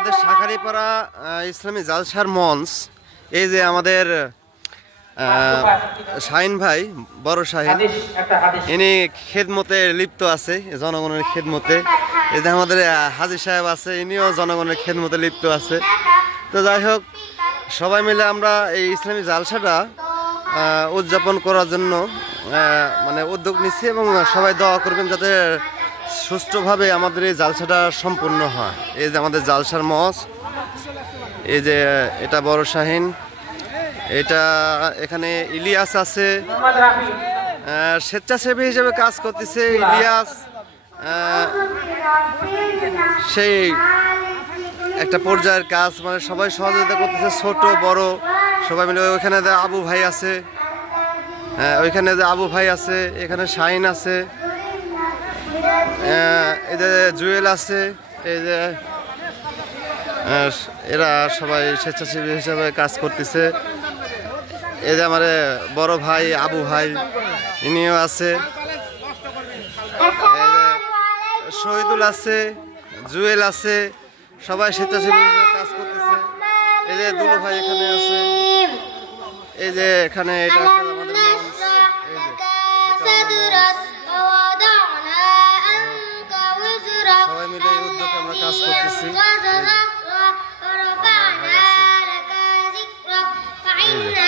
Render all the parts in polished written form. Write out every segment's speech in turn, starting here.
আমাদের শাঁখারীপাড়া ইসলামী জালসার মঞ্চ। এই যে আমাদের শাহিন ভাই, বড় শাহিন, ইনি খেদমতে লিপ্ত আছে, জনগণের খেদমতে। এই যে আমাদের হাজী সাহেব আছে, ইনিও জনগণের খেদমতে লিপ্ত আছে। তো যাই হোক, সবাই মিলে আমরা এই ইসলামী জালসাটা উদযাপন করার জন্য মানে উদ্যোগ নিচ্ছি, এবং সবাই দোয়া করবেন যাতে সুষ্ঠুভাবে আমাদের এই জালসাটা সম্পূর্ণ হয়। এই যে আমাদের জালসার মঞ্চ, এই যে এটা বড় শাহিন, এটা এখানে ইলিয়াস আছে, স্বেচ্ছাসেবী হিসেবে কাজ করতেছে ইলিয়াস। সেই একটা পর্যায়ের কাজ, মানে সবাই সহযোগিতা করতেছে, ছোট বড় সবাই মিলে। ওইখানে আবু ভাই আছে, ওইখানে যে আবু ভাই আছে, এখানে শাহিন আছে, এই যে জুয়েল আছে, এই যে এরা সবাই স্বেচ্ছাসেবী হিসেবে কাজ করতেছে। এই যে আমার বড় ভাই আবু ভাই, ইনিও আছে, শহীদুল আছে, জুয়েল আছে, সবাই স্বেচ্ছাসেবী হিসেবে কাজ করতেছে। এই যে দুলু ভাই এখানে আছে, এই যে এখানে এটা হচ্ছে আমাদের মঞ্চ। সবাই মিলে এই উদ্যোগে আমরা কাজ করতেছি।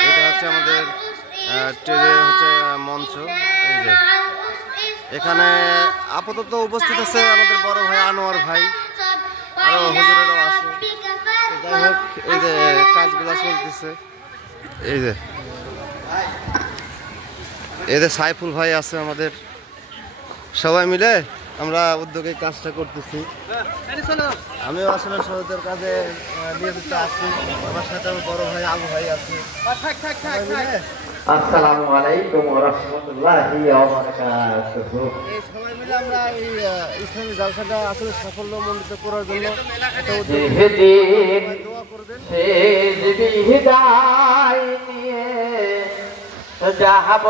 এটা হচ্ছে আমাদের ট্রেনের হচ্ছে মঞ্চ। এই যে এখানে আপাতত উপস্থিত আছে আমাদের বড় ভাই আনোয়ার ভাই, আরো হুজুরেরও আছে। যাই হোক, এই যে কাজগুলো চলতেছে। এই যে সাইফুল ভাই আছে আমাদের, সবাই মিলে আমরা উদ্যোগে কাজটা করতেছি। আমিও আসলে শহীদের কাজে নিয়োজিত আছি, আমার সাথে আমার বড় ভাই আবু ভাই আছে। আসসালামু আলাইকুম ওয়া রাহমাতুল্লাহি ওয়া বারাকাতুহু। এই সবাই মিলে আমরা এই ইসলামী জালসাটা আসলে সাফল্যমণ্ডিত করার জন্য একটা উদ্যোগ দোয়া করবেন। সে বিদায় নিয়ে যাব।